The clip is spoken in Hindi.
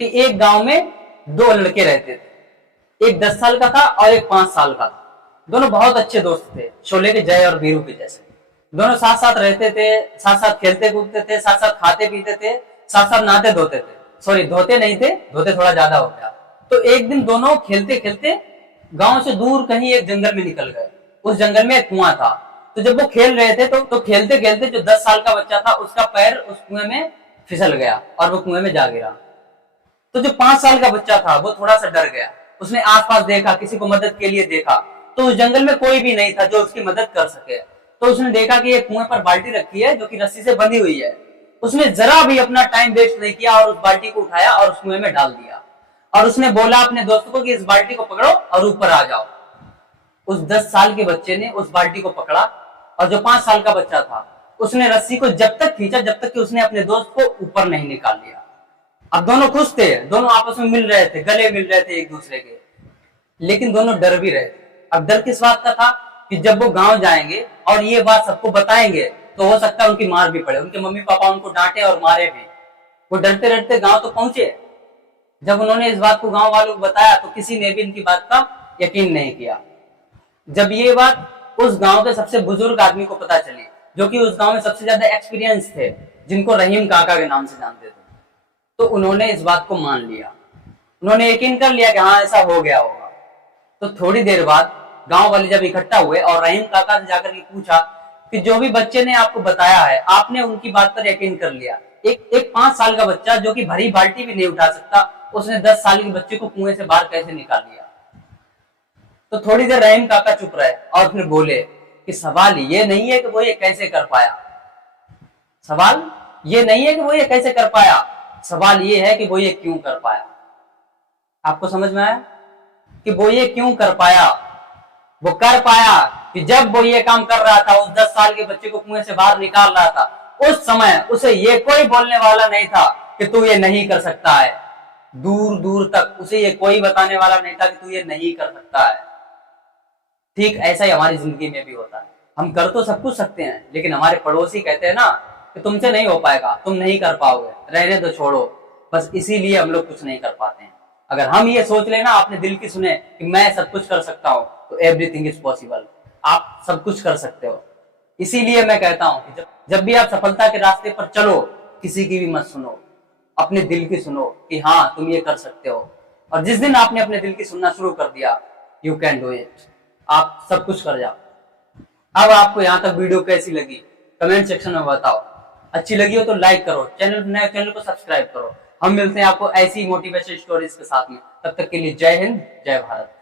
कि एक गांव में दो लड़के रहते थे, एक 10 साल का था और एक 5 साल का था। दोनों बहुत अच्छे दोस्त थे, शोले के जय और वीरू के जैसे। दोनों साथ साथ रहते थे, साथ साथ खेलते कूदते थे, साथ साथ खाते पीते थे, साथ साथ नहाते धोते थे। सॉरी, धोते नहीं थे, धोते थोड़ा ज्यादा हो गया। तो एक दिन दोनों खेलते खेलते गांव से दूर कहीं एक जंगल में निकल गए। उस जंगल में एक कुआं था। तो जब वो खेल रहे थे तो खेलते खेलते जो 10 साल का बच्चा था उसका पैर उस कुएं में फिसल गया और वो कुएं में जा गिरा। तो जो 5 साल का बच्चा था वो थोड़ा सा डर गया। उसने आसपास देखा, किसी को मदद के लिए देखा, तो उस जंगल में कोई भी नहीं था जो उसकी मदद कर सके। तो उसने देखा कि एक कुएं पर बाल्टी रखी है जो कि रस्सी से बंधी हुई है। उसने जरा भी अपना टाइम वेस्ट नहीं किया और उस बाल्टी को उठाया और उस कुएं में डाल दिया। और उसने बोला अपने दोस्त को कि इस बाल्टी को पकड़ो और ऊपर आ जाओ। उस 10 साल के बच्चे ने उस बाल्टी को पकड़ा और जो 5 साल का बच्चा था उसने रस्सी को जब तक खींचा जब तक कि उसने अपने दोस्त को ऊपर नहीं निकाल लिया। अब दोनों खुश थे, दोनों आपस में मिल रहे थे, गले मिल रहे थे एक दूसरे के, लेकिन दोनों डर भी रहे थे। अब डर किस बात का था कि जब वो गांव जाएंगे और ये बात सबको बताएंगे तो हो सकता है उनकी मार भी पड़े, उनके मम्मी पापा उनको डांटे और मारे भी। वो डरते डरते गांव तो पहुंचे। जब उन्होंने इस बात को गांव वालों को बताया तो किसी ने भी इनकी बात का यकीन नहीं किया। जब ये बात उस गांव के सबसे बुजुर्ग आदमी को पता चली, जो कि उस गांव में सबसे ज्यादा एक्सपीरियंस थे, जिनको रहीम काका के नाम से जानते थे, तो उन्होंने इस बात को मान लिया। उन्होंने यकीन कर लिया कि हाँ ऐसा हो गया होगा। तो थोड़ी देर बाद गांव वाले जब इकट्ठा हुए और रहीम काका से जाकर के पूछा कि जो भी बच्चे ने आपको बताया है आपने उनकी बात पर यकीन कर लिया। एक 5 साल का बच्चा जो कि भरी बाल्टी भी नहीं उठा सकता, उसने 10 साल के बच्चे को कुएं से बाहर कैसे निकाल लिया। तो थोड़ी देर रहीम काका चुप रहे और फिर बोले कि सवाल ये नहीं है कि वो ये कैसे कर पाया, सवाल ये नहीं है कि वो ये कैसे कर पाया, सवाल ये है कि वो ये क्यों कर पाया। आपको समझ में आया कि वो ये क्यों कर पाया? वो कर पाया कि जब वो ये काम कर रहा था, उस 10 साल के बच्चे को कुएं से बाहर निकाल रहा था, उस समय उसे ये कोई बोलने वाला नहीं था कि तू ये नहीं कर सकता है। दूर दूर तक उसे ये कोई बताने वाला नहीं था कि तू ये नहीं कर सकता है। ठीक ऐसा ही हमारी जिंदगी में भी होता है। हम कर तो सब कुछ सकते हैं, लेकिन हमारे पड़ोसी कहते हैं ना कि तुमसे नहीं हो पाएगा, तुम नहीं कर पाओगे, रहने दो, छोड़ो। बस इसीलिए हम लोग कुछ नहीं कर पाते हैं। अगर हम ये सोच लेना, अपने दिल की सुने कि मैं सब कुछ कर सकता हूँ, तो एवरीथिंग इज पॉसिबल। आप सब कुछ कर सकते हो। इसीलिए मैं कहता हूँ कि जब भी आप सफलता के रास्ते पर चलो, किसी की भी मत सुनो, अपने दिल की सुनो कि हाँ तुम ये कर सकते हो। और जिस दिन आपने अपने दिल की सुनना शुरू कर दिया, यू कैन डू इट, आप सब कुछ कर जाओ। अब आपको यहाँ तक वीडियो कैसी लगी कमेंट सेक्शन में बताओ। अच्छी लगी हो तो लाइक करो, चैनल को सब्सक्राइब करो। हम मिलते हैं आपको ऐसी मोटिवेशन स्टोरीज के साथ में। तब तक के लिए जय हिंद, जय भारत।